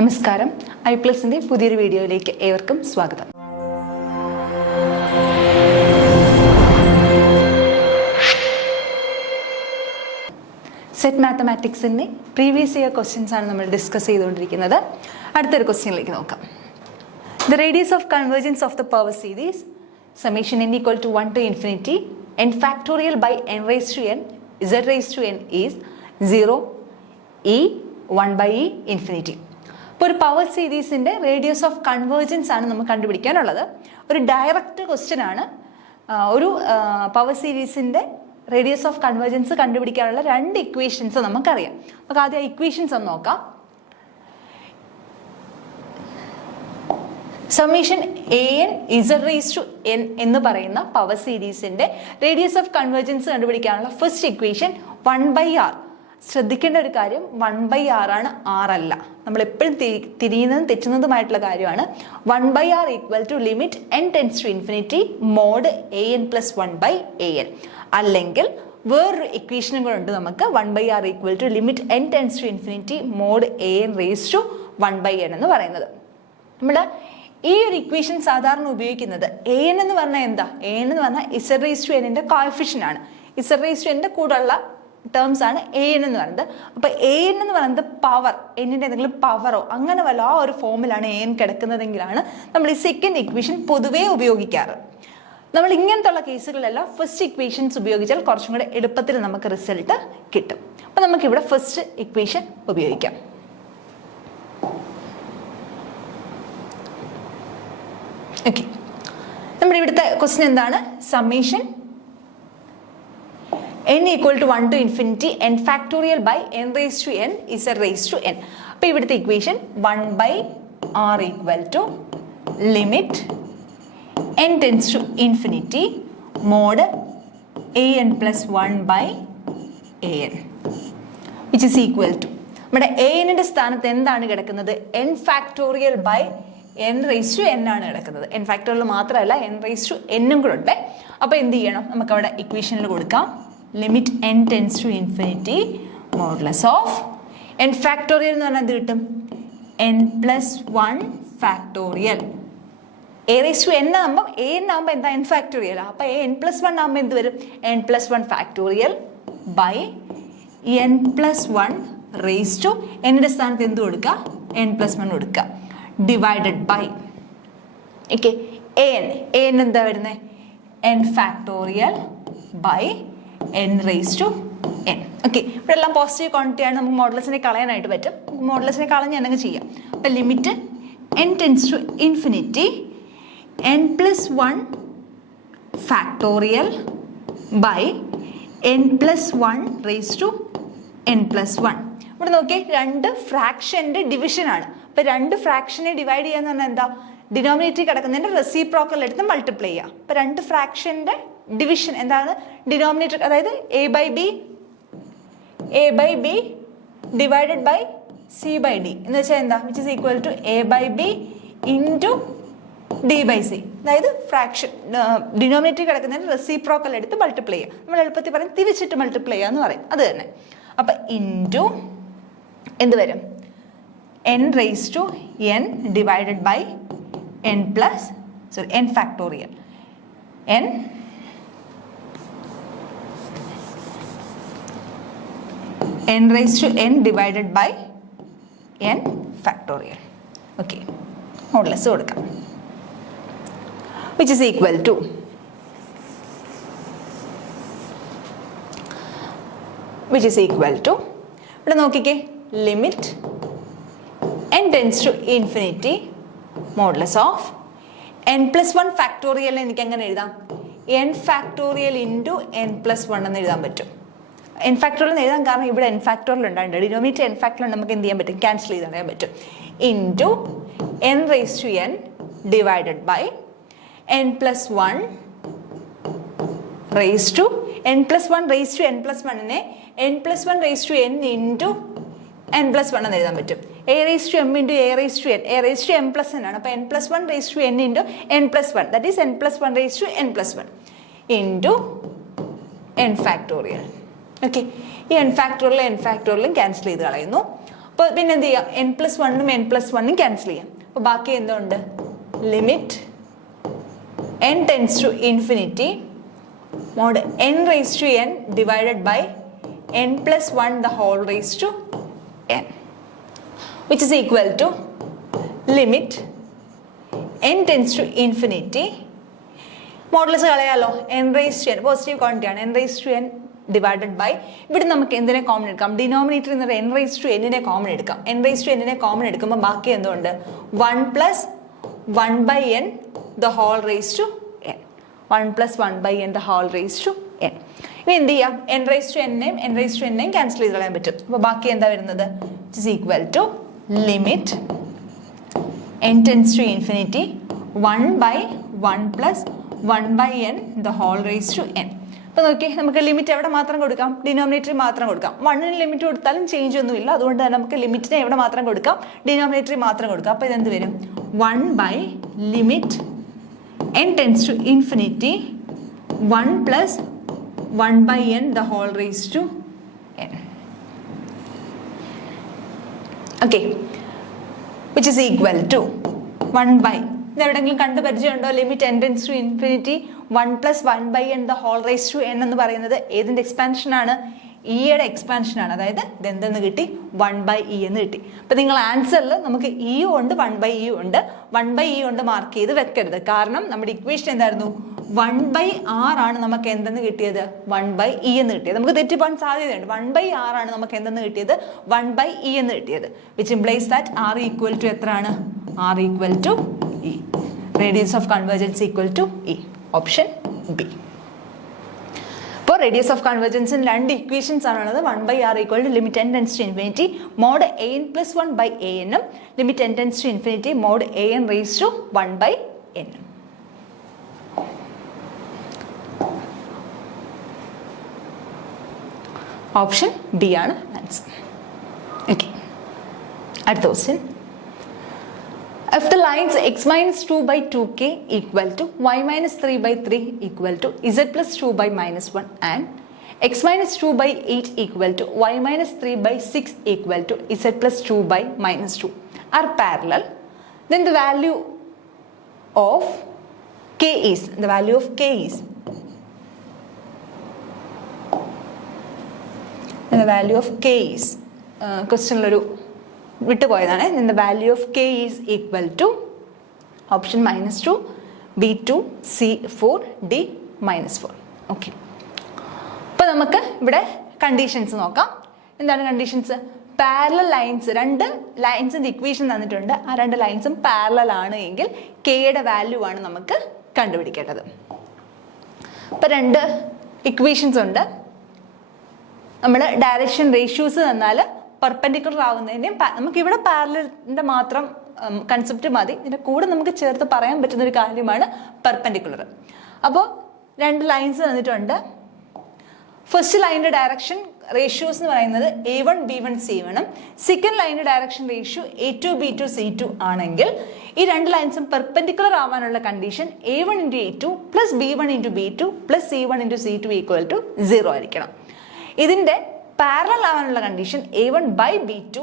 നമസ്കാരം. iPlusന്റെ പുതിയൊരു വീഡിയോയിലേക്ക് ഏവർക്കും സ്വാഗതം. സെറ്റ് മാത്തമാറ്റിക്സിന്റെ പ്രീവിയസ് ഇയർ ക്വസ്റ്റ്യൻസ് ആണ് നമ്മൾ ഡിസ്കസ് ചെയ്തുകൊണ്ടിരിക്കുന്നത്. അടുത്തൊരു ക്വസ്റ്റ്യനിലേക്ക് നോക്കാം. The radius of convergence of the power series summation n equal to 1 to infinity n factorial by n raised to n z raised to n is 0 e 1 by e infinity. ഇപ്പോൾ ഒരു power സീരീസിൻ്റെ radius of convergence ആണ് നമുക്ക് കണ്ടുപിടിക്കാനുള്ളത്. ഒരു direct question ആണ്. ഒരു power സീരീസിൻ്റെ റേഡിയസ് ഓഫ് കൺവേർജൻസ് കണ്ടുപിടിക്കാനുള്ള രണ്ട് ഇക്വേഷൻസ് നമുക്കറിയാം. നമുക്ക് ആദ്യം ഇക്വേഷൻസ് ഒന്ന് നോക്കാം. Summation a n z raise to n എന്ന് പറയുന്ന പവർ സീരീസിന്റെ റേഡിയസ് ഓഫ് കൺവേർജൻസ് കണ്ടുപിടിക്കാനുള്ള ഫസ്റ്റ് ഇക്വേഷൻ 1/r. ശ്രദ്ധിക്കേണ്ട ഒരു കാര്യം 1/r ആണ്, r അല്ല. നമ്മൾ എപ്പോഴും തിരിയുന്നതും തെറ്റുന്നതുമായിട്ടുള്ള കാര്യമാണ്. 1/r equal to limit n tends to infinity mod a n plus 1/an. അല്ലെങ്കിൽ വേറൊരു ഇക്വേഷനും കൂടെ ഉണ്ട് നമുക്ക്. 1/r equal to limit n tends to infinity mod a n raise to 1/n എന്ന് പറയുന്നത്. നമ്മൾ ഈ ഒരു ഇക്വേഷൻ സാധാരണ ഉപയോഗിക്കുന്നത് എ എൻ എന്ന് പറഞ്ഞാൽ എന്താ? എ എൻ എന്ന് പറഞ്ഞാൽ ഇസഡ് റേസ് ടു എന്നിന്റെ കോഎഫിഷ്യന്റ് ആണ്. ഇസഡ് റേസ് ടു എന്നിന്റെ കൂടെയുള്ള ടേംസ് ആണ് എ എൻ എന്ന് പറയുന്നത്. അപ്പൊ എ എൻ എന്ന് പറയുന്നത് പവർ, എന്നിന്റെ എന്തെങ്കിലും പവറോ അങ്ങനെ വല്ല ആ ഒരു ഫോമിലാണ് എ എൻ കിടക്കുന്നതെങ്കിലാണ് നമ്മൾ ഈ സെക്കൻഡ് ഇക്വേഷൻ പൊതുവേ ഉപയോഗിക്കാറ്. നമ്മൾ ഇങ്ങനത്തുള്ള കേസുകളിലെല്ലാം ഫസ്റ്റ് ഇക്വേഷൻസ് ഉപയോഗിച്ചാൽ കുറച്ചും കൂടെ എളുപ്പത്തിൽ നമുക്ക് റിസൾട്ട് കിട്ടും. അപ്പൊ നമുക്കിവിടെ ഫസ്റ്റ് ഇക്വേഷൻ ഉപയോഗിക്കാം. ഓക്കെ, നമ്മുടെ ഇവിടുത്തെ ക്വസ്റ്റ്യൻ എന്താണ്? Summation n equal to 1 to infinity n factorial by n raise to n z raise to n. അപ്പൊ ഇവിടുത്തെ equation 1/r equal to limit n tends to infinity mod an plus 1/an which is equal to, നമ്മുടെ an-ന്റെ സ്ഥാനത്ത് എന്താണ് കിടക്കുന്നത്? n factorial by n raise to n ആണ് കിടക്കുന്നത്. n factorial മാത്രമല്ല n റേസ് ടു n കൂടെ ഉണ്ട്. അപ്പോൾ എന്ത് ചെയ്യണം? നമുക്ക് അവിടെ ഇക്വേഷനിൽ കൊടുക്കാം limit n tends to infinity modulus of n factorial എന്ന് പറഞ്ഞാൽ എന്ത് കിട്ടും? n plus 1 factorial. a raise to n ആകുമ്പോൾ an ആകുമ്പോൾ എന്താ? n factorial. അപ്പോൾ n പ്ലസ് 1 ആകുമ്പോൾ എന്ത് വരും? n plus 1 factorial by n plus 1 raise to n-ന്റെ സ്ഥാനത്ത് എന്ത് കൊടുക്കുക? n പ്ലസ് 1 കൊടുക്കുക ഡിവൈഡഡ് ബൈ ഓക്കെ an എന്താ വരുന്നത്? n factorial by n raise to n. Okay, ഇവിടെ എല്ലാം പോസിറ്റീവ് ക്വാണ്ടിറ്റി ആണ്. നമുക്ക് മോഡുലസിനെ കളയാനായിട്ട് പറ്റും. മോഡുലസിനെ കളഞ്ഞ് എന്തെങ്കിലും ചെയ്യാം. അപ്പം limit n tends to infinity n plus 1 factorial by n plus 1 raise to n plus 1. ഇവിടെ നോക്കിയേ, രണ്ട് ഫ്രാക്ഷൻ്റെ ഡിവിഷനാണ്. അപ്പോൾ രണ്ട് ഫ്രാക്ഷനെ ഡിവൈഡ് ചെയ്യാന്ന് പറഞ്ഞാൽ എന്താ? ഡിനോമിനേറ്ററിൽ കിടക്കുന്നതിൻ്റെ റെസിപ്രോക്കൽ എടുത്ത് മൾട്ടിപ്ലൈ ചെയ്യുക. അപ്പോൾ രണ്ട് ഫ്രാക്ഷൻ്റെ ഡിവിഷൻ എന്താണ്? ഡിനോമിനേറ്റർ, അതായത് a by b divided by c by d എന്ന് വെച്ചാൽ എന്താ? Which is equal to a by b into d by c. അതായത് ഫ്രാക്ഷൻ ഡിനോമിനേറ്ററിൽ കിടക്കുന്നതിൻ്റെ റെസിപ്രോക്കൽ എടുത്ത് മൾട്ടിപ്ലൈ ചെയ്യുക. നമ്മൾ എളുപ്പത്തിൽ പറയും തിരിച്ചിട്ട് മൾട്ടിപ്ലൈ ചെയ്യുക എന്ന് പറയും. അത് തന്നെ. അപ്പം ഇൻറ്റു എന്ത് വരും? n raise to n divided by n factorial n raise to n divided by n factorial. Okay, modulus കൊടുക്കാം വിച്ച് ഇസ് ഈക്വൽ ടു ഇവിടെ നോക്കിക്കേ, limit n tends to infinity modulus of n plus 1 factorial. എനിക്ക് എങ്ങനെ എഴുതാം? n factorial into n plus 1 എന്ന് എഴുതാൻ പറ്റും. n factorial എന്ന് എഴുതാൻ കാരണം ഇവിടെ n ഫാക്ടോറിയൽ ഉണ്ടായിട്ടുണ്ട്. ഡിനോമിനേറ്റർ n ഫാക്ടോറിയൽ നമുക്ക് എന്ത് ചെയ്യാൻ പറ്റും? ക്യാൻസൽ ചെയ്ത് കളയാൻ പറ്റും. Into n raise to n divided by n plus 1 raise to n plus 1 raise to n plus 1-നെ n plus 1 raise to n into n plus 1 എന്ന് എഴുതാൻ പറ്റും. a raise to m into a raise to n, a raise to m plus n ആണ്. അപ്പോൾ n plus 1 raise to n into n plus 1, that is n plus 1 raise to n plus 1 into n factorial. Okay, ഈ n ഫാക്ടോറിയലും cancel ചെയ്ത് കളയുന്നു. അപ്പോൾ പിന്നെ എന്ത് ചെയ്യാം, n+1 n+1 ക്യാൻസൽ ചെയ്യാം. അപ്പോൾ ബാക്കി എന്തുണ്ട്, limit n tends to infinity mod n raised to n divided by n+1 the whole raised to n, which is equal to limit n tends to infinity modulus കളയാലോ, n raised to n positive quantity ആണ്, n raised to n divided by, ഇവിടെ നമുക്ക് എന്തിനെ common എടുക്കാം, ഡിനോമിനേറ്ററിൽ നിന്ന് n raised to n നെ common എടുക്കാം. n raised to n നെ കോമൺ എടുക്കുമ്പോൾ ബാക്കി എന്തുണ്ട്, 1 + 1/n the whole raised to n, 1 + 1/n the whole raised to n. ഇനി എന്ത് ചെയ്യാം, n raised to n നെയും n raised to n നെയും ക്യാൻസൽ ചെയ്ത് കളയാൻ പറ്റും. അപ്പോൾ ബാക്കി എന്താ വരുന്നത്, which is equal to limit n tends to infinity 1/1 + 1/n the whole raised to n. അപ്പോൾ നോക്കി, നമുക്ക് ലിമിറ്റ് എവിടെ മാത്രം കൊടുക്കാം, ഡിനോമിനേറ്ററിൽ മാത്രം കൊടുക്കാം. 1 ലിമിറ്റ് കൊടുത്താലും ചേഞ്ച് ഒന്നുമില്ല, അതുകൊണ്ട് തന്നെ നമുക്ക് ലിമിറ്റിനെ എവിടെ മാത്രം കൊടുക്കാം, ഡിനോമിനേറ്ററിൽ മാത്രം കൊടുക്കാം. അപ്പോൾ ഇതെന്ത് വരും, 1/limit n tends to infinity 1 + 1/n the whole raised to n. Okay, which is equal to 1/, ഇതെവിടെയെങ്കിലും കണ്ടു പരിചയമുണ്ടോ, limit n tends to infinity 1 + 1/n the whole raised to n എന്ന് പറയുന്നത് ഏതിൻ്റെ എക്സ്പാൻഷനാണ്, ഇയുടെ എക്സ്പാൻഷനാണ്. അതായത് ഇതെന്തെന്ന് കിട്ടി, 1/e എന്ന് കിട്ടി. അപ്പം നിങ്ങൾ ആൻസറിൽ നമുക്ക് ഇ ഉണ്ട് 1/e ഉണ്ട്, 1/e കൊണ്ട് മാർക്ക് ചെയ്ത് വെക്കരുത്. കാരണം നമ്മുടെ ഇക്വേഷൻ എന്തായിരുന്നു, 1/r ആണ് നമുക്ക് എന്തെന്ന് കിട്ടിയത്, 1/e എന്ന് കിട്ടിയത്. നമുക്ക് തെറ്റിപ്പോകാൻ സാധ്യതയുണ്ട്. 1/r ആണ് നമുക്ക് എന്തെന്ന് കിട്ടിയത്, 1/e എന്ന് കിട്ടിയത്. Which implies that r equal to എത്രയാണ്, r equal to e. Radius of convergence equal to e. Option B. അപ്പോൾ റേഡിയസ് ഓഫ് കൺവേർജൻസിന് രണ്ട് ഇക്വേഷൻസ് ആണുള്ളത്. 1/r equal to limit n tends to infinity mod an+1/an ഉം limit n tends to infinity mod an raised to 1/n. Option B ആണ് answer. Okay, അടുത്ത question. If the lines x - 2/2k equal to y - 3/3 equal to z + 2/-1 and x - 2/8 equal to y - 3/6 equal to z + 2/-2 are parallel, then the value of k is ക്വസ്റ്റ്യനിലൊരു വിട്ടുപോയതാണ്. the value of k is equal to option -2 b2 c4 d -4. Okay, അപ്പോൾ നമുക്ക് ഇവിടെ conditions നോക്കാം. എന്താണ് conditions? Parallel lines, രണ്ട് ലൈൻസിൻ്റെ equation തന്നിട്ടുണ്ട്. ആ രണ്ട് ലൈൻസും parallel ആണ് എങ്കിൽ കെയുടെ വാല്യൂ ആണ് നമുക്ക് കണ്ടുപിടിക്കേണ്ടത്. അപ്പോൾ രണ്ട് ഇക്വേഷൻസ് ഉണ്ട്. നമ്മൾ ഡയറക്ഷൻ റേഷ്യൂസ് തന്നാൽ പെർപെൻഡിക്കുലർ ആവുന്നതിൻ്റെയും നമുക്കിവിടെ പാരലലിൻ്റെ മാത്രം കൺസെപ്റ്റ് മതി. ഇതിൻ്റെ കൂടെ നമുക്ക് ചേർത്ത് പറയാൻ പറ്റുന്ന ഒരു കാര്യമാണ് പെർപെൻഡിക്കുലർ. അപ്പോൾ രണ്ട് ലൈൻസ് തന്നിട്ടുണ്ട്. ഫസ്റ്റ് ലൈനിൻ്റെ ഡയറക്ഷൻ റേഷ്യൂസ് എന്ന് പറയുന്നത് a1 b1 c1 ഉം സെക്കൻഡ് ലൈനിൻ്റെ direction ratio a2 b2 c2 ആണെങ്കിൽ ഈ രണ്ട് ലൈൻസും പെർപെൻഡിക്കുലർ ആവാനുള്ള condition a1 × a2 + b1 × b2 + c1 × c2 equal to 0 ആയിരിക്കണം. ഇതിൻ്റെ പാരലൽ ആവാനുള്ള condition a1/b2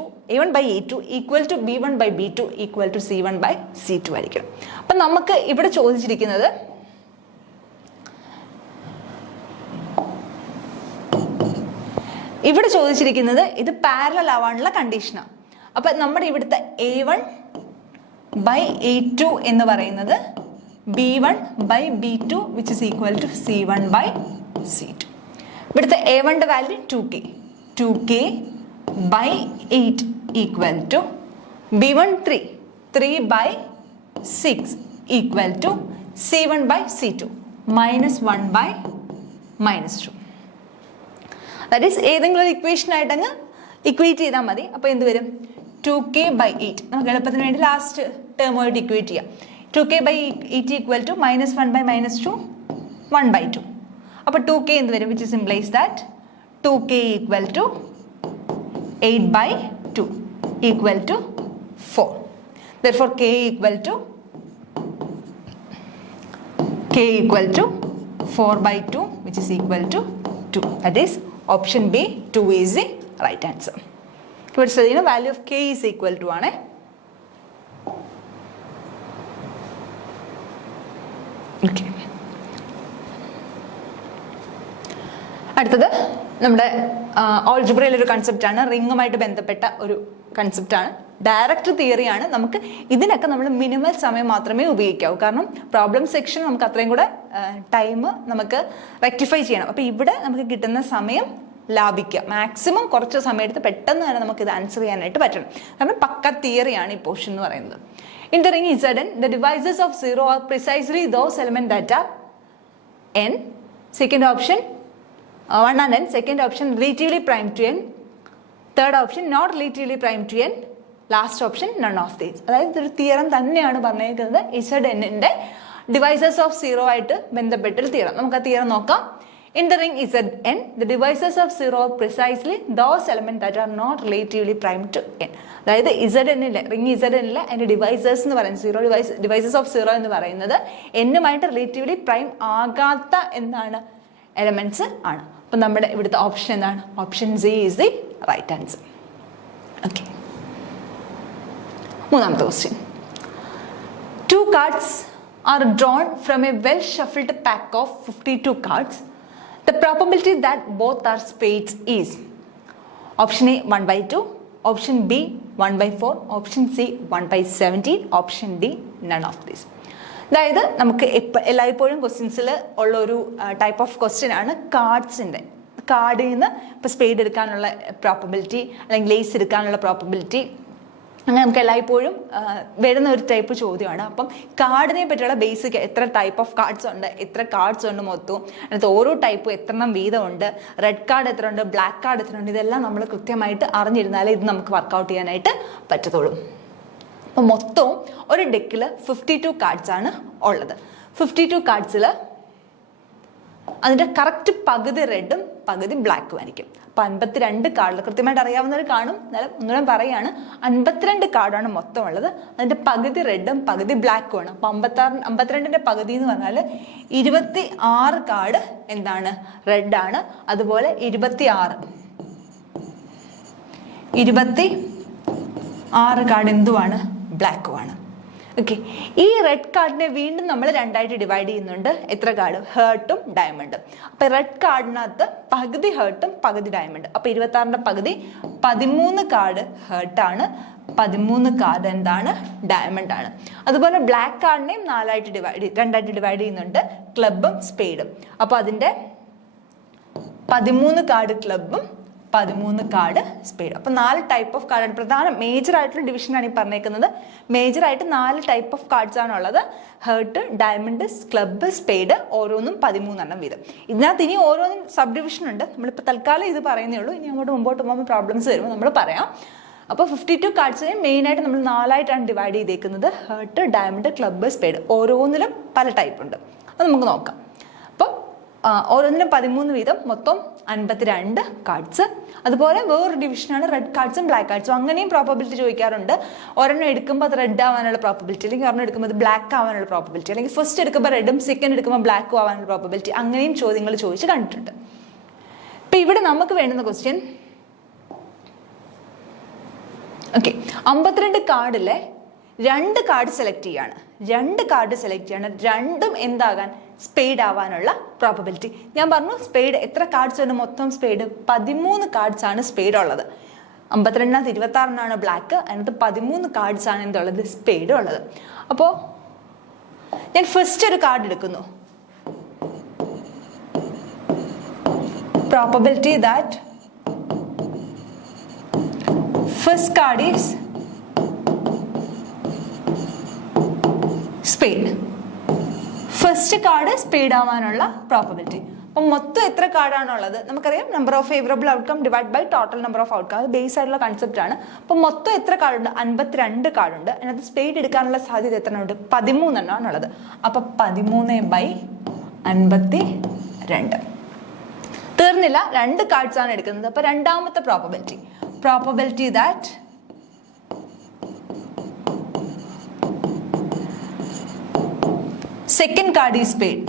equal to b1/b2 equal to c1/c2 ആയിരിക്കണം. അപ്പം നമുക്ക് ഇവിടെ ചോദിച്ചിരിക്കുന്നത് ഇത് പാരലൽ ആവാനുള്ള കണ്ടീഷനാണ്. അപ്പം നമ്മുടെ ഇവിടുത്തെ a1/a2 എന്ന് പറയുന്നത് b1/b2 which is equal to c1/c2. ഇവിടുത്തെ a1ന്റെ value 2k/8 equal to b1 3/6 equal to c1/c2 -1/-2. That is ഏതെങ്കിലും ഒരു ഇക്വേഷൻ ആയിട്ടങ്ങ് ഇക്വേറ്റ് ചെയ്താൽ മതി. അപ്പോൾ എന്ത് വരും? 2k/8. നമുക്ക് എളുപ്പത്തിന് വേണ്ടി ലാസ്റ്റ് ടേമുമായിട്ട് ഇക്വേറ്റ് ചെയ്യാം. 2k/8 equal to -1/-2 1/2. അപ്പോൾ 2k എന്ത് വരും? Which implies that 2k equal to 8/2 equal to 4. Therefore k equal to 4/2 which is equal to 2. That is option B, 2 is the right answer. ഇവിടെ ശ്രദ്ധിക്കണം, value of k is equal to ആണ്. Okay, അടുത്തത് നമ്മുടെ ഓൾജിബ്രയിൽ ഒരു കൺസെപ്റ്റാണ്, റിങ്ങുമായിട്ട് ബന്ധപ്പെട്ട ഒരു കൺസെപ്റ്റാണ്, direct തിയറിയാണ്. നമുക്ക് ഇതിനൊക്കെ നമ്മൾ മിനിമൽ സമയം മാത്രമേ ഉപയോഗിക്കാവൂ, കാരണം പ്രോബ്ലം സെക്ഷൻ നമുക്ക് അത്രയും കൂടെ ടൈം നമുക്ക് റെക്ടിഫൈ ചെയ്യണം. അപ്പോൾ ഇവിടെ നമുക്ക് കിട്ടുന്ന സമയം ലാഭിക്കുക, മാക്സിമം കുറച്ച് സമയം എടുത്ത് പെട്ടെന്ന് തന്നെ നമുക്ക് ഇത് ആൻസർ ചെയ്യാനായിട്ട് പറ്റണം, കാരണം പക്ക തിയറിയാണ് ഈ പോർഷൻ എന്ന് പറയുന്നത്. In the ring Zn, the divisors of 0 are precisely those elements that are n. Second option 1 and n. Second option relatively prime to n. Third option not relatively prime to n. Last option none of these. അതായത് ഒരു theorem തന്നെയാണ് പറഞ്ഞിരിക്കുന്നത് Zn-ന്റെ divisors of 0 ആയിട്ട് ബന്ധപ്പെട്ടൊരു theorem. നമുക്ക് ആ theorem നോക്കാം. In the ring Zn, the divisors of 0 are precisely those elements that are not relatively prime to n. അതായത് Zn-ലെ ring Zn-ലെ അതിന്റെ ഡിവൈസേഴ്സ് എന്ന് പറയുന്നത് ഡിവൈസേഴ്സ് ഓഫ് 0 എന്ന് പറയുന്നത് n-മായിട്ട് റിലേറ്റീവ്ലി പ്രൈം ആകാത്ത എന്താണ് എലമെന്റ്സ് ആണ്. അപ്പം നമ്മുടെ ഇവിടുത്തെ ഓപ്ഷൻ എന്താണ്? Option C is the right answer. Okay, മൂന്നാമത്തെ question. 2 cards are drawn from a well shuffled pack of 52 cards. The probability that both are spades is option A 1/2, option B 1/4, option C 1/17, option D none of these. അതായത് നമുക്ക് എല്ലായ്പ്പോഴും ക്വസ്റ്റ്യൻസിൽ ഉള്ള ഒരു type of question ആണ് കാർഡ്സിൻ്റെ. കാർഡിൽ നിന്ന് ഇപ്പോൾ spade എടുക്കാനുള്ള പ്രോബബിലിറ്റി അല്ലെങ്കിൽ ലേസ് എടുക്കാനുള്ള പ്രോബബിലിറ്റി, അങ്ങനെ നമുക്ക് എല്ലായ്പ്പോഴും വരുന്ന ഒരു ടൈപ്പ് ചോദ്യമാണ്. അപ്പം കാർഡിനെ പറ്റിയുള്ള ബേസിക് എത്ര ടൈപ്പ് ഓഫ് കാർഡ്സ് ഉണ്ട്, എത്ര കാർഡ്സ് ഉണ്ട് മൊത്തവും, അതിനകത്ത് ഓരോ ടൈപ്പും എത്രണ്ണം വീതമുണ്ട്, റെഡ് കാർഡ് എത്ര ഉണ്ട്, ബ്ലാക്ക് കാർഡ് എത്ര ഉണ്ട്, ഇതെല്ലാം നമ്മൾ കൃത്യമായിട്ട് അറിഞ്ഞിരുന്നാലേ ഇത് നമുക്ക് വർക്കൗട്ട് ചെയ്യാനായിട്ട് പറ്റത്തുള്ളൂ. അപ്പം മൊത്തവും ഒരു ഡെക്കിൽ 52 കാർഡ്സ് ആണ് ഉള്ളത്. 52 കാർഡ്സിൽ അതിൻ്റെ കറക്റ്റ് പകുതി റെഡും പകുതി ബ്ലാക്കും ആയിരിക്കും. അപ്പം 52 കാർഡിൽ കൃത്യമായിട്ട് അറിയാവുന്നവർ കാണും, എന്നാലും ഒന്നുകൂടെ പറയുകയാണ്, 52 കാർഡാണ് മൊത്തം ഉള്ളത്. അതിൻ്റെ പകുതി റെഡും പകുതി ബ്ലാക്കും ആണ്. അപ്പം 52ന്റെ പകുതി എന്ന് പറഞ്ഞാൽ 26 കാർഡ് എന്താണ്? റെഡാണ്. അതുപോലെ 26 കാർഡ് എന്തുമാണ്? ബ്ലാക്കുമാണ്. ഓക്കെ, ഈ റെഡ് കാർഡിനെ വീണ്ടും നമ്മൾ രണ്ടായിട്ട് ഡിവൈഡ് ചെയ്യുന്നുണ്ട്. എത്ര കാർഡ്? ഹേർട്ടും ഡയമണ്ടും. അപ്പം റെഡ് കാർഡിനകത്ത് പകുതി ഹേർട്ടും പകുതി ഡയമണ്ട്. അപ്പം 26ന്റെ പകുതി 13 കാർഡ് ഹേർട്ടാണ്, 13 കാർഡ് എന്താണ്? ഡയമണ്ട് ആണ്. അതുപോലെ ബ്ലാക്ക് കാർഡിനെയും രണ്ടായിട്ട് ഡിവൈഡ് ചെയ്യുന്നുണ്ട്, ക്ലബും സ്പേഡും. അപ്പോൾ അതിൻ്റെ 13 കാർഡ് ക്ലബും 13 കാർഡ് സ്പേഡ്. അപ്പം 4 ടൈപ്പ് ഓഫ് കാർഡാണ്. പ്രധാന മേജറായിട്ടുള്ള ഡിവിഷനാണ് ഈ പറഞ്ഞേക്കുന്നത്. മേജറായിട്ട് 4 ടൈപ്പ് ഓഫ് കാർഡ്സ് ആണുള്ളത്. ഹേർട്ട്, ഡയമണ്ട്, ക്ലബ്ബ്, സ്പേഡ്, ഓരോന്നും 13 വീതം. ഇതിനകത്ത് ഇനി ഓരോന്നും സബ് ഡിവിഷൻ ഉണ്ട്. നമ്മളിപ്പോൾ തൽക്കാലം ഇത് പറയുന്നേ ഉള്ളൂ. ഇനി അങ്ങോട്ട് മുമ്പോട്ട് പോകുമ്പോൾ പ്രോബ്ലംസ് വരുമ്പോൾ നമ്മൾ പറയാം. അപ്പോൾ 52 കാർഡ്സിനെ മെയിനായിട്ട് നമ്മൾ 4ആയിട്ടാണ് ഡിവൈഡ് ചെയ്തേക്കുന്നത്. ഹേർട്ട്, ഡയമണ്ട്, ക്ലബ്ബ്, സ്പേഡ്, ഓരോന്നിലും പല ടൈപ്പ് ഉണ്ട്. അത് നമുക്ക് നോക്കാം. അപ്പം ഓരോന്നിനും 13 വീതം, മൊത്തം 52 കാർഡ്സ്. അതുപോലെ വേറൊരു ഡിവിഷനാണ് റെഡ് കാർഡ്സും ബ്ലാക്ക് കാർഡ്സും. അങ്ങനെയും പ്രോബബിലിറ്റി ചോദിക്കാറുണ്ട്. ഒരെണ്ണം എടുക്കുമ്പോൾ അത് റെഡ് ആവാനുള്ള പ്രോബബിലിറ്റി, അല്ലെങ്കിൽ ഒരെണ്ണം എടുക്കുമ്പോൾ അത് ബ്ലാക്ക് ആവാനുള്ള പ്രോബബിലിറ്റി, അല്ലെങ്കിൽ ഫസ്റ്റ് എടുക്കുമ്പോൾ റെഡും സെക്കൻഡ് എടുക്കുമ്പോൾ ബ്ലാക്കും ആവാനുള്ള പ്രോബബിലിറ്റി, അങ്ങനെയും ചോദ്യങ്ങൾ ചോദിച്ച് കണ്ടിട്ടുണ്ട്. ഇപ്പം ഇവിടെ നമുക്ക് വേണ്ടുന്ന ക്വസ്റ്റ്യൻ, ഓക്കെ, 52 കാർഡിലെ 2 കാർഡ് സെലക്ട് ചെയ്യാണ്. 2 കാർഡ് സെലക്ട് ചെയ്യാണ്. രണ്ടും എന്താകാൻ? സ്പേഡ് ആവാനുള്ള പ്രോബബിലിറ്റി. ഞാൻ പറഞ്ഞു സ്പേഡ് എത്ര കാർഡ്സ് ഉണ്ട്? മൊത്തം സ്പേഡ് 13 കാർഡ്സ് ആണ് സ്പേഡ് ഉള്ളത്. 52 26 ബ്ലാക്ക്, അതിനകത്ത് 13 കാർഡ്സ് ആണ് എന്തുള്ളത്? സ്പേഡ് ഉള്ളത്. അപ്പോൾ ഞാൻ ഫസ്റ്റ് ഒരു കാർഡ് എടുക്കുന്നു. Probability that first card is spade. First card spade ആവാനുള്ള പ്രോബബിലിറ്റി. അപ്പം മൊത്തം എത്ര കാർഡാണുള്ളത്? നമുക്കറിയാം, number of favourable outcome divide by total number of outcome. അത് ബേസ് ആയിട്ടുള്ള കൺസെപ്റ്റ് ആണ്. അപ്പം മൊത്തം എത്ര കാർഡുണ്ട്? 52 കാർഡുണ്ട്. അതിനകത്ത് സ്പേഡ് എടുക്കാനുള്ള സാധ്യത എത്ര ഉണ്ട്? 13 ആണുള്ളത്. അപ്പം 13/52. തീർന്നില്ല, 2 കാർഡ്സ് ആണ് എടുക്കുന്നത്. അപ്പം രണ്ടാമത്തെ probability that second card is paid.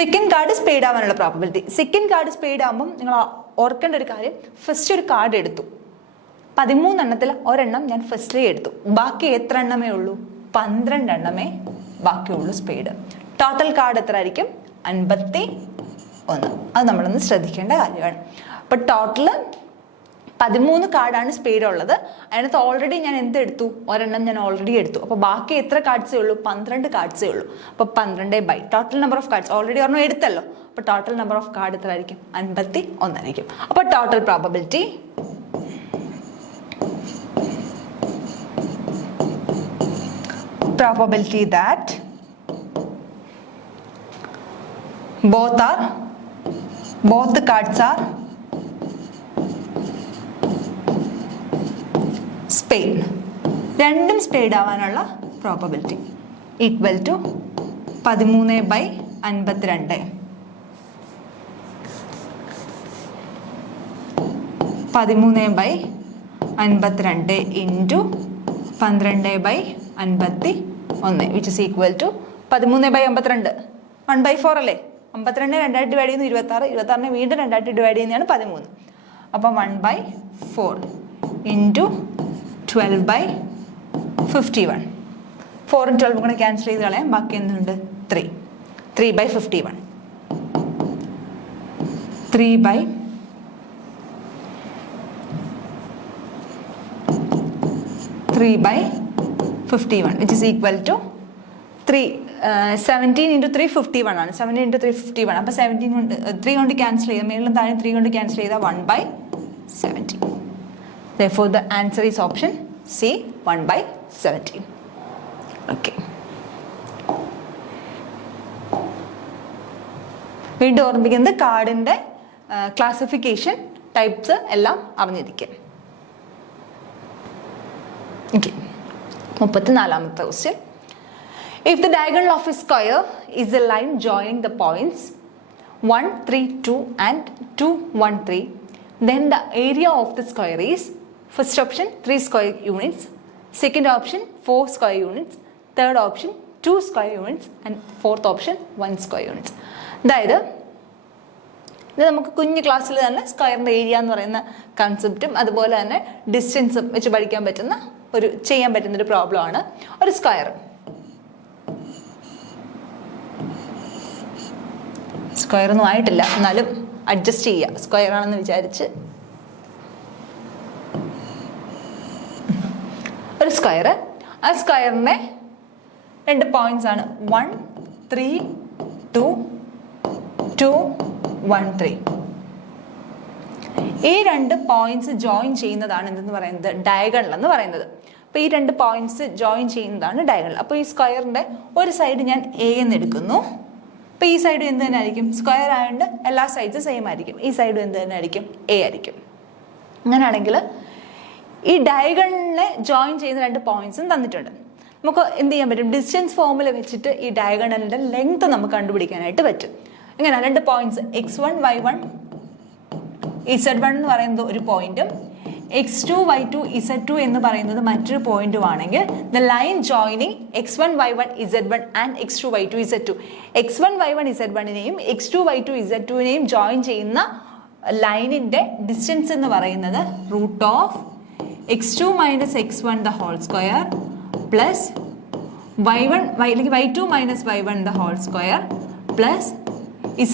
Second card spade ആവാനുള്ള പ്രോബബിലിറ്റി. സെക്കൻഡ് കാർഡ് സ്പെയ്ഡ് ആകുമ്പം നിങ്ങൾ ഓർക്കേണ്ട ഒരു കാര്യം, ഫസ്റ്റ് ഒരു കാർഡ് എടുത്തു, 13 എണ്ണത്തിൽ ഒരെണ്ണം ഞാൻ ഫസ്റ്റിലേ എടുത്തു, ബാക്കി എത്ര എണ്ണമേ ഉള്ളൂ? 12 എണ്ണമേ ബാക്കിയുള്ളൂ സ്പെയ്ഡ്. ടോട്ടൽ കാർഡ് എത്ര ആയിരിക്കും? 51. അത് നമ്മളൊന്ന് ശ്രദ്ധിക്കേണ്ട കാര്യമാണ്. അപ്പോൾ ടോട്ടല് 13 കാർഡാണ് സ്പെയ്ഡ് ഉള്ളത്. അതിനകത്ത് ഓൾറെഡി ഞാൻ എന്തെടുത്തു? ഒരെണ്ണം ഞാൻ ഓൾറെഡി എടുത്തു. അപ്പോൾ ബാക്കി എത്ര കാർഡ്സേ ഉള്ളൂ? 12 കാർഡ്സേ ഉള്ളൂ. അപ്പോൾ 12 total number of cards already ഒരെണ്ണം എടുത്തല്ലോ. അപ്പോൾ ടോട്ടൽ നമ്പർ ഓഫ് കാർഡ് എത്ര ആയിരിക്കും? 51 ആയിരിക്കും. അപ്പോൾ total probability that both the cards are spade. രണ്ടും സ്പെയ്ഡ് ആവാനുള്ള probability equal to 13/52. 13/52 into 12/51 which is equal to 13/52. 1/4 അല്ലേ? 52 2 ഡിവൈഡ് ചെയ്യുന്നു 26, 26 വീണ്ടും 2 ഡിവൈഡ് ചെയ്യുന്നതാണ് 13. അപ്പം 1/4 ഇൻറ്റു 12/51. 4 12 കൂടെ ക്യാൻസൽ ചെയ്ത് കളയാം. ബാക്കി എന്തുണ്ട്? 3. 3/51. 3/51 which is equal to 17 into 3 51 ആണ്. 17 into 3 51. അപ്പോൾ 17 കൊണ്ട് 3 കൊണ്ട് ക്യാൻസൽ ചെയ്താൽ മേളിലും താഴെ 3 കൊണ്ട് ക്യാൻസൽ ചെയ്താൽ 1/17. Therefore the answer is option C, 1/17. Okay. വീണ്ടും ഓർമ്മിക്കുന്നത് കാർഡിൻ്റെ ക്ലാസിഫിക്കേഷൻ ടൈപ്സ് എല്ലാം അറിഞ്ഞിരിക്കും. Okay. 34ാമത്തെ question. If the diagonal of a square is a line joining the points 1 3 2 and 2 1 3, then the area of the square is, first option 3 square units, second option 4 square units, third option 2 square units and fourth option 1 square units. അതായത് ഇത് നമുക്ക് കുഞ്ഞു ക്ലാസ്സിൽ തന്നെ സ്ക്വയറിൻ്റെ area എന്ന് പറയുന്ന കൺസെപ്റ്റും അതുപോലെ തന്നെ ഡിസ്റ്റൻസും വെച്ച് പഠിക്കാൻ പറ്റുന്ന ചെയ്യാൻ പറ്റുന്നൊരു പ്രോബ്ലം ആണ്. ഒരു സ്ക്വയറൊന്നും ആയിട്ടില്ല, എന്നാലും അഡ്ജസ്റ്റ് ചെയ്യുക, സ്ക്വയർ ആണെന്ന് വിചാരിച്ച്. ഒരു സ്ക്വയർ, ആ സ്ക്വയറിൻ്റെ 2 പോയിന്റ്സ് ആണ് 1 3 2 2 1 3. ഈ 2 പോയിന്റ്സ് ജോയിൻ ചെയ്യുന്നതാണ് എന്തെന്ന് പറയുന്നത്? ഡയഗണൽ എന്ന് പറയുന്നത്. അപ്പോൾ ഈ 2 പോയിന്റ്സ് ജോയിൻ ചെയ്യുന്നതാണ് ഡയഗണൽ. അപ്പോൾ ഈ സ്ക്വയറിൻ്റെ ഒരു സൈഡ് ഞാൻ എ എന്ന് എടുക്കുന്നു. അപ്പോൾ ഈ സൈഡ് എന്ത് തന്നെ ആയിരിക്കും? സ്ക്വയർ ആയതുകൊണ്ട് എല്ലാ സൈഡ്സും സെയിം ആയിരിക്കും. ഈ സൈഡും എന്ത് തന്നെ ആയിരിക്കും? എ ആയിരിക്കും. അങ്ങനെയാണെങ്കിൽ ഈ ഡയഗണലിനെ ജോയിൻ ചെയ്യുന്ന 2 പോയിന്റ്സും തന്നിട്ടുണ്ട്. നമുക്ക് എന്ത് ചെയ്യാൻ പറ്റും? ഡിസ്റ്റൻസ് ഫോർമുല വെച്ചിട്ട് ഈ ഡയഗണലിൻ്റെ ലെങ്ത് നമുക്ക് കണ്ടുപിടിക്കാനായിട്ട് പറ്റും. എങ്ങനെ? 2 പോയിന്റ്സ് x1 y1 z1 എന്ന് പറയുന്നത് ഒരു പോയിന്റും x2 y2 z2 എന്ന് പറയുന്നത് മറ്റൊരു പോയിന്റും ആണെങ്കിൽ the line joining x1 y1 z1 and x2 y2 z2, x1 y1 z1നെയും x2 y2 z2നെയും ജോയിൻ ചെയ്യുന്ന ലൈനിൻ്റെ ഡിസ്റ്റൻസ് എന്ന് പറയുന്നത് root of x2 minus x1 the whole square plus y2 minus y1 the whole square plus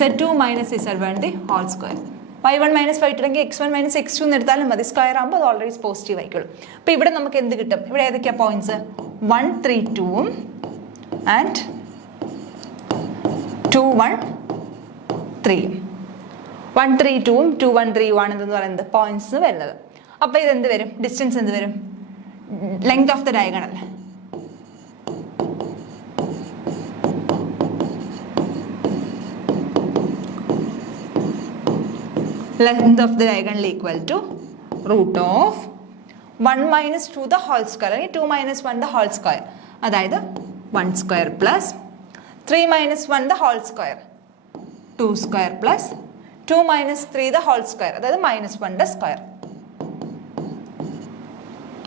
z2 minus z1 the whole square. y1 minus y2 ഉണ്ടെങ്കിൽ x1 minus x2 എന്ന് എടുത്താലും മതി. Square ആകുമ്പോൾ അത് ഓൾറെഡി പോസിറ്റീവ് ആയിക്കോളും. അപ്പോൾ ഇവിടെ നമുക്ക് എന്ത് കിട്ടും? ഇവിടെ ഏതൊക്കെയാണ് പോയിന്റ്സ്? 1 3 2 ആൻഡ് 2 1 3. 1 3 2 2 1 3 ആണ് എന്ന് പറയുന്നത് പോയിന്റ്സ് വരുന്നത്. അപ്പോൾ ഇത് എന്ത് വരും? ഡിസ്റ്റൻസ് എന്ത് വരും? Length of the diagonal length of the diagonal equal to root of 1 minus 2 the whole square അല്ലെങ്കിൽ 2 minus 1 the whole square, അതായത് 1 square plus 3 minus 1 the whole square 2 square plus 2 minus 3 the whole square, അതായത് minus 1 the square.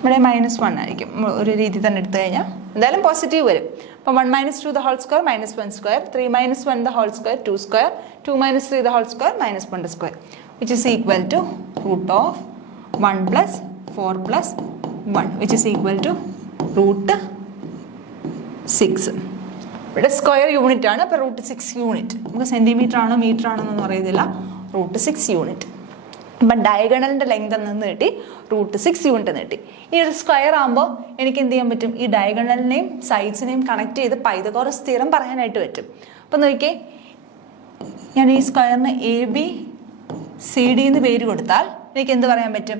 ഇവിടെ -1 ആയിരിക്കും ഒരു രീതി തന്നെ എടുത്തു കഴിഞ്ഞാൽ എന്തായാലും പോസിറ്റീവ് വരും. അപ്പോൾ അപ്പോൾ 1 - 2 the whole square -1 square, 3 - 1 the whole square 2 square, 2 - 3 the whole square -1 the square, which is equal to root of 1 plus 4 plus 1, which is equal to root 6. ഇവിടെ സ്ക്വയർ യൂണിറ്റ് ആണ്, അപ്പോൾ root 6 യൂണിറ്റ്. നമുക്ക് centimetre ആണോ metre ആണോ എന്നൊന്നും അറിയത്തില്ല. root 6 unit. അപ്പം ഡയഗണലിൻ്റെ length എന്ന് കിട്ടി, root 6 യൂണിറ്റ് എന്ന് കിട്ടി. ഈ ഒരു സ്ക്വയർ ആകുമ്പോൾ എനിക്ക് എന്ത് ചെയ്യാൻ പറ്റും? ഈ ഡയഗണലിനെയും സൈഡ്സിനെയും കണക്ട് ചെയ്ത് പൈതഗോറസ് തിയറം പറയാനായിട്ട് പറ്റും. അപ്പം നോക്കിയേ, ഞാൻ ഈ സ്ക്വയറിന് ABCD എന്ന് പേര് കൊടുത്താൽ എനിക്ക് എന്ത് പറയാൻ പറ്റും?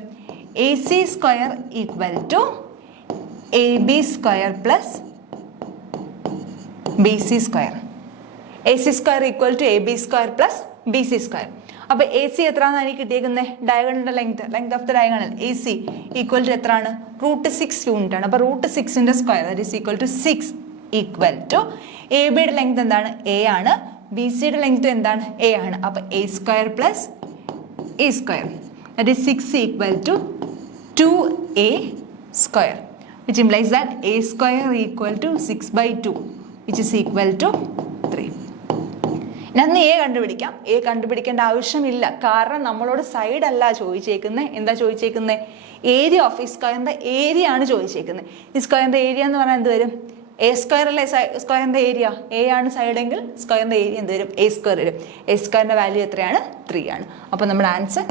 AC square equal to AB square plus BC square. AC square equal to AB square plus BC square. അപ്പോൾ AC എത്രയാണെന്ന് എനിക്ക് കിട്ടിയേക്കുന്നത്? ഡയഗണലിൻ്റെ length of the diagonal AC equal to എത്രയാണ്? root 6 യൂണിറ്റ് ആണ്. അപ്പോൾ root 6ൻ്റെ square that is equal to 6 equal to ABയുടെ ലെങ്ത് എന്താണ്? A ആണ്. BCയുടെ ലെങ്ത് എന്താണ്? A ആണ്. അപ്പോൾ A square plus A square that is 6 equal to 2A square, which implies that A square equal to 6/2, which is equal to 3. ഇനി അന്ന് A കണ്ടുപിടിക്കാം. A കണ്ടുപിടിക്കേണ്ട ആവശ്യമില്ല, കാരണം നമ്മളോട് സൈഡ് അല്ല ചോദിച്ചേക്കുന്നത്. എന്താ ചോദിച്ചേക്കുന്നത്? ഏരിയ ഓഫ് ഈ സ്ക്വയറിൻ്റെ ഏരിയ ആണ് ചോദിച്ചേക്കുന്നത്. ഈ സ്ക്വയറിൻ്റെ ഏരിയ എന്ന് പറഞ്ഞാൽ എന്ത് വരും? A സ്ക്വയർ അല്ലേ സ്ക്വയറിൻ്റെ ഏരിയ? A ആണ് സൈഡെങ്കിൽ സ്ക്വയറിൻ്റെ ഏരിയ എന്ത് വരും? A സ്ക്വയർ വരും. A സ്ക്വയറിൻ്റെ വാല്യൂ എത്രയാണ്? 3 ആണ്. അപ്പോൾ നമ്മുടെ ആൻസർ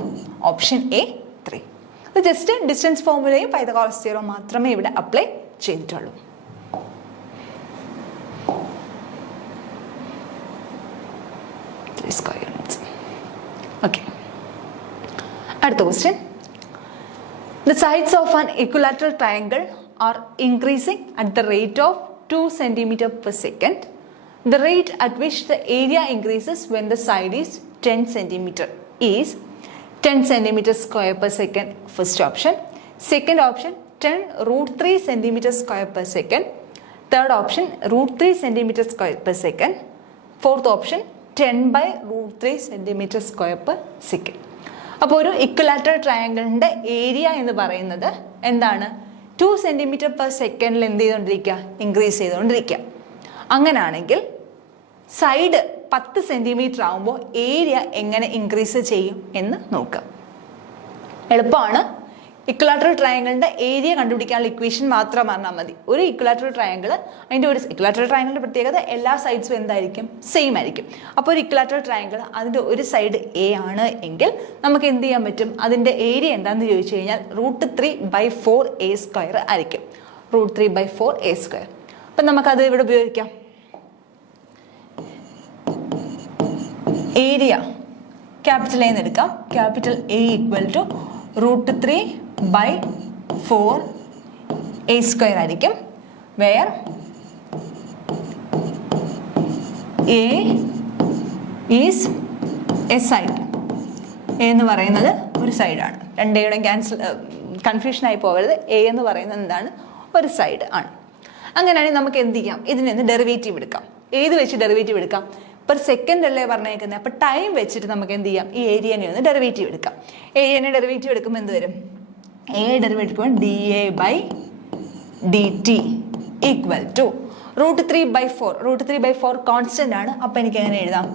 ഓപ്ഷൻ A 3. ഇത് ജസ്റ്റ് ഡിസ്റ്റൻസ് ഫോർമുലയും പൈതഗോറസ് തിയറം മാത്രമേ ഇവിടെ അപ്ലൈ ചെയ്തിട്ടുള്ളൂ. Okay. അടുത്ത question. The sides of an equilateral triangle are increasing at the rate of 2 centimeters per second. The rate at which the area increases when the side is 10 centimeters is 10 centimeters square per second, first option. Second option, 10 root 3 centimeters square per second. Third option, root 3 centimeters square per second. Fourth option, 10/√3 centimeters square per second. അപ്പോൾ ഒരു equilateral ട്രയാങ്കിളിൻ്റെ area എന്ന് പറയുന്നത് എന്താണ്? 2 centimeters per second എന്ത് ചെയ്തുകൊണ്ടിരിക്കുക? Increase ചെയ്തുകൊണ്ടിരിക്കുക. അങ്ങനെയാണെങ്കിൽ side 10 centimeters ആകുമ്പോൾ ഏരിയ എങ്ങനെ ഇൻക്രീസ് ചെയ്യും എന്ന് നോക്കാം. എളുപ്പമാണ്. ഇക്വലാറ്ററൽ ട്രയാങ്കിളിൻ്റെ ഏരിയ കണ്ടുപിടിക്കാനുള്ള ഇക്വേഷൻ മാത്രം പറഞ്ഞാൽ മതി. ഒരു ഇക്വലാറ്ററൽ ട്രയാങ്കിൾ, അതിൻ്റെ ഒരു ഇക്വലാറ്ററൽ ട്രയാങ്കിളിൻ്റെ പ്രത്യേകത എല്ലാ സൈഡ്സും എന്തായിരിക്കും? സെയിം ആയിരിക്കും. അപ്പോൾ ഒരു ഇക്വലാറ്ററൽ ട്രയാങ്കിൾ അതിൻ്റെ ഒരു സൈഡ് A ആണ് എങ്കിൽ നമുക്ക് എന്ത് ചെയ്യാൻ പറ്റും? അതിൻ്റെ ഏരിയ എന്താണെന്ന് ചോദിച്ചു കഴിഞ്ഞാൽ √3/4A സ്ക്വയർ ആയിരിക്കും. √3/4A square. അപ്പം നമുക്കത് ഇവിടെ ഉപയോഗിക്കാം. ഏരിയ ക്യാപിറ്റൽ A എന്ന് എടുക്കാം. Capital A equal to √3/4A square ആയിരിക്കും. Where A is a side. A എന്ന് പറയുന്നത് ഒരു സൈഡാണ്. രണ്ടേയുടെ കൺഫ്യൂഷനായി പോകരുത്. A എന്ന് പറയുന്നത് എന്താണ്? ഒരു സൈഡ് ആണ്. അങ്ങനെയാണെങ്കിൽ നമുക്ക് എന്ത് ചെയ്യാം? ഇതിന് ഡെറിവേറ്റീവ് എടുക്കാം. ഏത് വെച്ച് ഡെറിവേറ്റീവ് എടുക്കാം? പെർ സെക്കൻഡ് അല്ലേ പറഞ്ഞേക്കുന്നത്. അപ്പോൾ ടൈം വെച്ചിട്ട് നമുക്ക് എന്ത് ചെയ്യാം? ഈ ഏരിയനെ ഒന്ന് ഡെറിവേറ്റീവ് എടുക്കാം. ഏരിയനെ ഡെറിവേറ്റീവ് എടുക്കുമ്പോൾ എന്ത് വരും? A derivative dA/dt equal to √3/4. √3/4 constant ആണ്. അപ്പോൾ എനിക്ക് എങ്ങനെ എഴുതാം?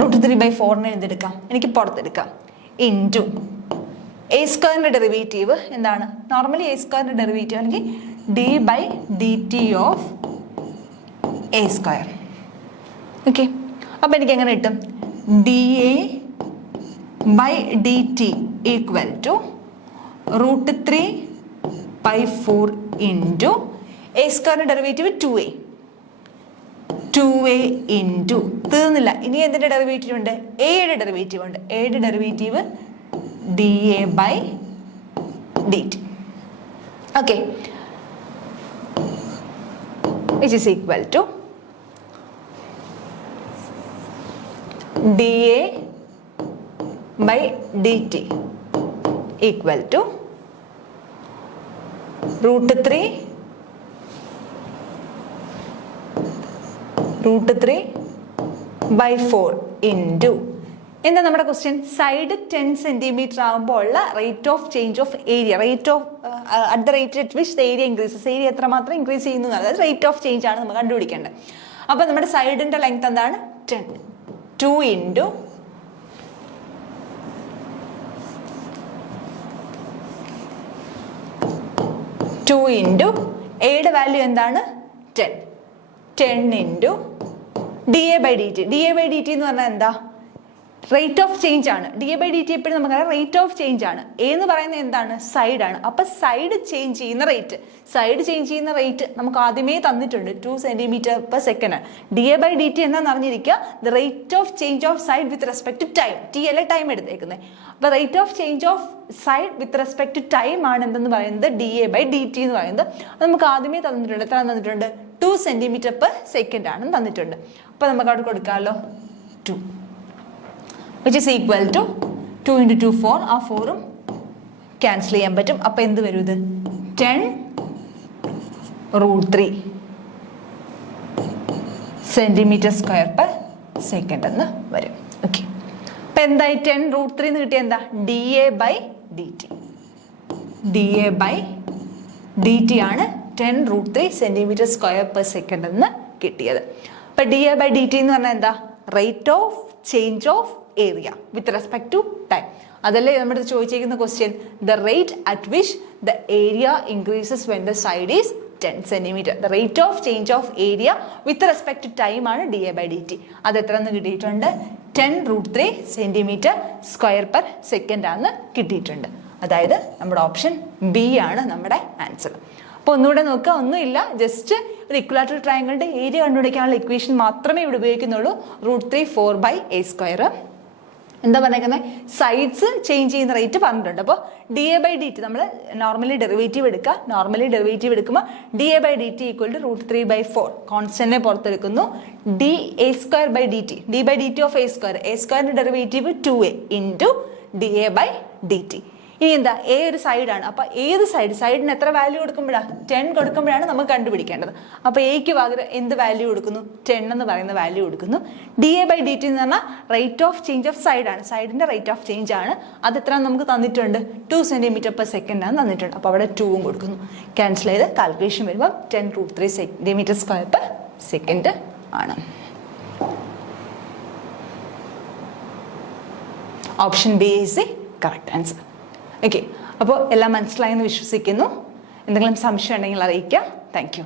√3/4നെ എന്തെടുക്കാം? എനിക്ക് പുറത്തെടുക്കാം. ഇൻറ്റു A സ്ക്വയറിൻ്റെ ഡെറിവേറ്റീവ് എന്താണ്? നോർമലി A സ്ക്വയറിൻ്റെ ഡെറിവേറ്റീവ് അല്ലെങ്കിൽ d/dt of A square. Okay, അപ്പോൾ എനിക്ക് എങ്ങനെ കിട്ടും? dA/dt equal to √3/4 into A സ്ക്വയറിൻ്റെ ഡെറിവേറ്റീവ് 2A ഇൻറ്റു തീർന്നില്ല. ഇനി എന്തിൻ്റെ ഡെറിവേറ്റീവ് ഉണ്ട്? എയുടെ ഡെറിവേറ്റീവ് ഉണ്ട്. എയുടെ derivative dA/dt. Okay, which is equal to dA/dt equal to √3/4 ഇൻറ്റു എന്താ നമ്മുടെ ക്വസ്റ്റ്യൻ? സൈഡ് 10 centimeters ആകുമ്പോൾ ഉള്ള rate of change of area, rate of at the rate at which the area increases, area എത്രമാത്രം ഇൻക്രീസ് ചെയ്യുന്നു, അതായത് റേറ്റ് ഓഫ് ചേഞ്ച് ആണ് നമ്മൾ കണ്ടുപിടിക്കേണ്ടത്. അപ്പോൾ നമ്മുടെ സൈഡിൻ്റെ ലെങ്ത് എന്താണ്? 10. 2 ഇൻറ്റു എയുടെ വാല്യൂ എന്താണ്? 10. 10 ഇൻറ്റു DA/dt. DA/dt എന്ന് പറഞ്ഞാൽ എന്താ? റേറ്റ് ഓഫ് ചേഞ്ച് ആണ്. DA/dt എപ്പോഴും നമുക്കറിയാം റേറ്റ് ഓഫ് ചേഞ്ച് ആണ്. എ എന്ന് പറയുന്നത് എന്താണ്? സൈഡാണ്. അപ്പൊ സൈഡ് ചേഞ്ച് ചെയ്യുന്ന റേറ്റ് നമുക്ക് ആദ്യമേ തന്നിട്ടുണ്ട്, 2 cm/s ആണ്. DA/dt എന്നാന്ന് അറിഞ്ഞിരിക്കുക, the rate of change of side with respect to time. T അല്ലേ ടൈം എടുത്തേക്കുന്നത്. അപ്പൊ rate of change of side with respect to time ആണ് എന്തെന്ന് പറയുന്നത്? DA/dt എന്ന് പറയുന്നത്. അത് നമുക്ക് ആദ്യമേ തന്നിട്ടുണ്ട്. എത്ര തന്നിട്ടുണ്ട്? 2 cm/s ആണ് തന്നിട്ടുണ്ട്. അപ്പൊ നമുക്ക് അവിടെ കൊടുക്കാമല്ലോ 2, which is equal to 2 into 2 4. ആ 4ഉം ക്യാൻസൽ ചെയ്യാൻ പറ്റും. അപ്പം എന്ത് വരും? ഇത് 10√3 cm/s എന്ന് വരും. ഓക്കെ, അപ്പം എന്തായി? 10√3 എന്ന് കിട്ടിയ എന്താ? DA/dt. DA/dt ആണ് 10√3 cm/s എന്ന് കിട്ടിയത്. അപ്പം DA/dt എന്ന് പറഞ്ഞാൽ എന്താ? Rate of change of area with respect to time. അതല്ലേ നമ്മുടെ ചോദിച്ചിരിക്കുന്ന question. The rate at which the area increases when the side is 10 cm. The rate of change of area with respect to time ആണ് DA/dt. അത് എത്ര എന്ന് കിട്ടിയിട്ടുണ്ട്? 10√3 cm/s ആണെന്ന് കിട്ടിയിട്ടുണ്ട്. അതായത് നമ്മുടെ ഓപ്ഷൻ ബി ആണ് നമ്മുടെ ആൻസർ. അപ്പോൾ ഒന്നുകൂടെ നോക്കുക, ഒന്നുമില്ല, ജസ്റ്റ് ഒരു ഇക്വലാറ്ററൽ ട്രയാങ്കിളിന്റെ ഏരിയ കണ്ടുപിടിക്കാനുള്ള ഇക്വേഷൻ മാത്രമേ ഇവിടെ ഉപയോഗിക്കുന്നുള്ളൂ. √3 4/a². എന്താ പറഞ്ഞേക്കുന്നത്? സൈഡ്സ് ചേഞ്ച് ചെയ്യുന്ന റേറ്റ് പറഞ്ഞിട്ടുണ്ട്. അപ്പോൾ DA/dt നമ്മൾ നോർമലി ഡെറിവേറ്റീവ് എടുക്കുക. നോർമലി ഡെറിവേറ്റീവ് എടുക്കുമ്പോൾ DA/dt ഈക്വൽ ടു √3/4. കോൺസ്റ്റന്റിനെ പുറത്തെടുക്കുന്നു. DA²/dt. D/dt of a²ന്റെ derivative 2a into DA/dt. ഇനി എന്താ? എ ഒരു സൈഡാണ്. അപ്പൊ ഏത് സൈഡിന് എത്ര വാല്യൂ കൊടുക്കുമ്പോഴാണ്? 10 കൊടുക്കുമ്പോഴാണ് നമുക്ക് കണ്ടുപിടിക്കേണ്ടത്. അപ്പൊ എക്ക് പകരം എന്ത് വാല്യൂ കൊടുക്കുന്നു? 10 എന്ന് പറയുന്ന വാല്യൂ കൊടുക്കുന്നു. DA/dt എന്ന് പറഞ്ഞാൽ റേറ്റ് ഓഫ് ചേഞ്ച് ഓഫ് സൈഡാണ്. സൈഡിന്റെ റേറ്റ് ഓഫ് ചേഞ്ച് ആണ്. അത് എത്ര നമുക്ക് തന്നിട്ടുണ്ട്? 2 cm/s ആണ് തന്നിട്ടുണ്ട്. അപ്പൊ അവിടെ 2ഉം കൊടുക്കുന്നു. ക്യാൻസൽ ചെയ്ത് കാൽക്കുലേഷൻ വരുമ്പോൾ 10√3 cm/s ആണ്. Option B is the correct answer. Okay, അപ്പോൾ എല്ലാം മനസ്സിലായെന്ന് വിശ്വസിക്കുന്നു. എന്തെങ്കിലും സംശയം ഉണ്ടെങ്കിൽ അറിയിക്കുക. Thank you.